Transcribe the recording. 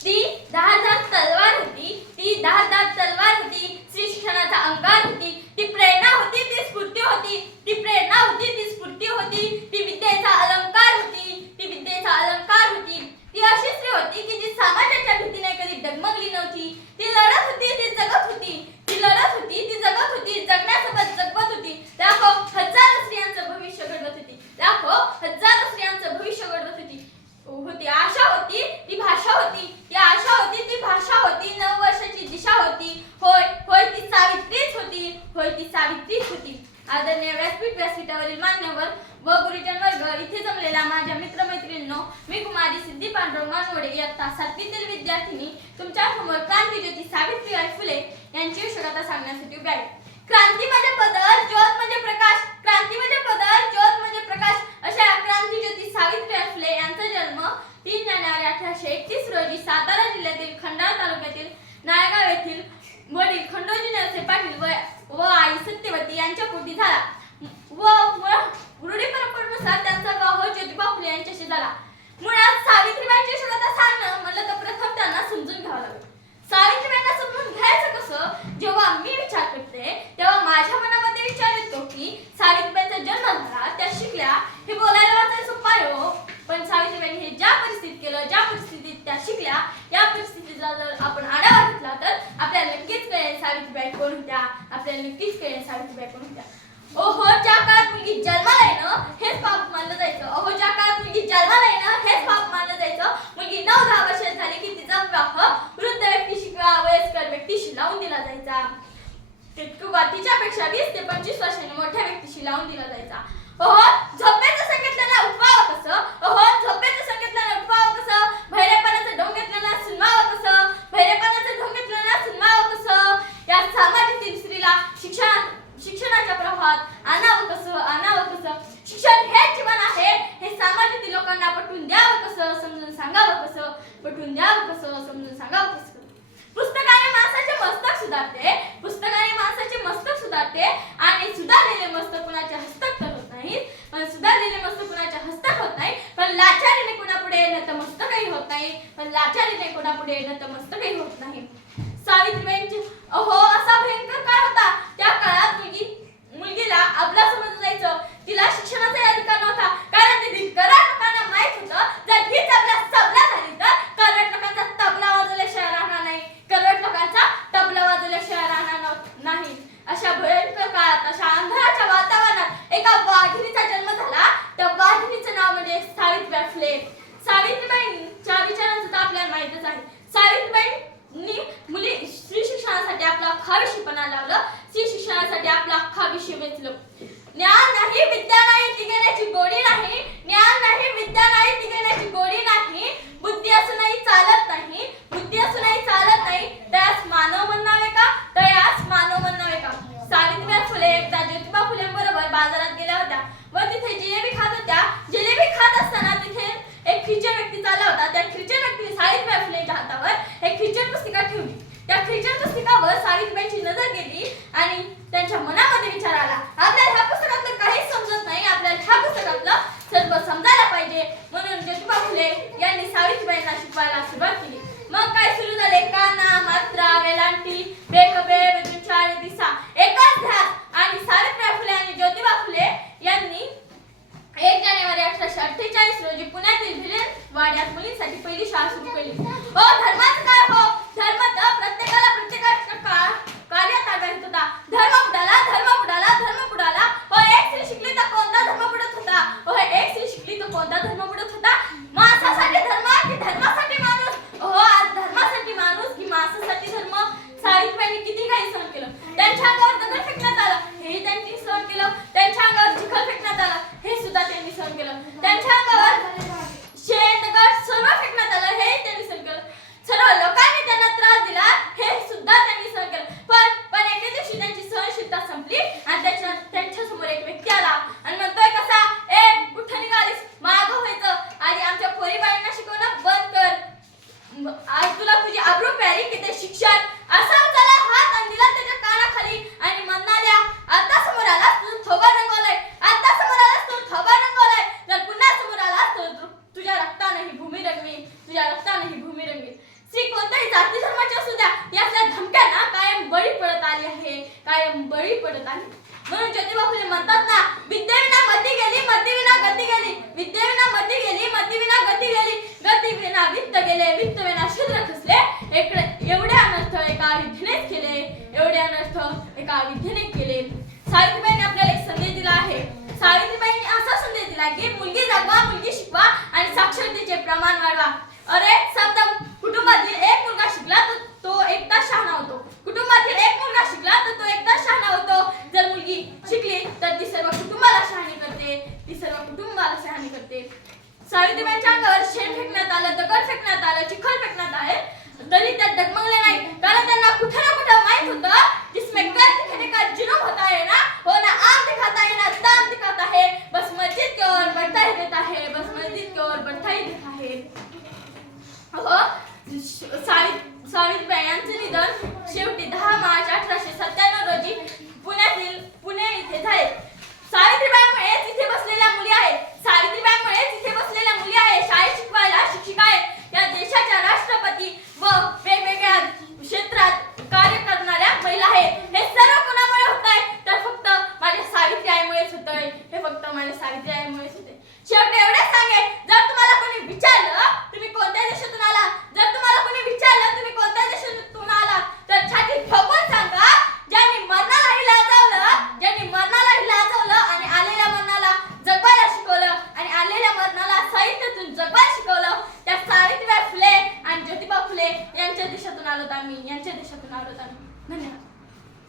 ती दहा दहा तलवार होती ती दहा दहा तलवार होती श्री शिक्षणाचा अंगार होती ती प्रेरणा होती ती स्फूर्ती होती ती प्रेरणा होती ती स्फूर्ती होती ती विद्येचा अलंकार होती आदरणीय व्यासपीठ व्यासपीठावरील मान्यवर व गुरुजन वर्ग इथे जमलेल्या माझ्या मित्र मैत्रिणींनो मी कुमारी सिद्धी पांडुरंग मानवडे इयत्ता सातवीतील विद्यार्थिनी तुमच्यासमोर क्रांती क्रांतीज्योती सावित्रीबाई फुले यांची विश्वकथा सांगण्यासाठी उभी आहे. क्रांती म्हणजे बदल ज्योत म्हणजे प्रकाश क्रांती म्हणजे बदल ज्योत म्हणजे प्रकाश अशा क्रांती क्रांतीज्योती सावित्रीबाई फुले यांचा जन्म तीन जानेवारी अठराशे एकतीस रोजी सातारा जिल्ह्यातील खंडाळा तालुक्यातील नायगाव येथील जेव्हा मी विचार करते तेव्हा माझ्या मनामध्ये विचार येतो की सावित्रीबाईंचा जन्म झाला त्या शिकल्या. हे बोलायला वाचायला सोपाय हो. पण सावित्रीबाईंनी हे ज्या परिस्थितीत केलं ज्या परिस्थितीत त्या शिकल्या या परिस्थितीचा जर आपण आढावा घेतला तर आपल्याला नक्कीच कळेल सावित्रीबाई कोण होत्या आपल्याला नक्कीच कळेल सावित्रीबाई कोण होत्या. टिटकू गातीच्या पेक्षा वीस ते पंचवीस वर्षांनी मोठ्या व्यक्तीशी लावून दिला जायचा. हो पुढे नतमस्तक होत नाही. सावित्रीबाईंचे अहो ज्योतिबा म्हणतात ना विद्येविना मती गेली मतीविना गती गेली. विद्येविना मती गेली मतीविना गती गेली. गती विना वित्त गेले वित्त विना शूद्र खसले. इकडे एवढे अनर्थ एका विद्येनेच केले. एवढे अनर्थ एका विद्येने केले. सावित्रीबाईंनी आपल्याला एक संदेश दिला आहे. सावित्रीबाईंनी असा संदेश दिला की मुलगी जगवा मुलगी शिकवा आणि साक्षरतेचे प्रमाण वाढवा. तुम्हाला सांगितल्यामुळे शेवटी एवढे सांगेल जर तुम्हाला कोणी विचारलं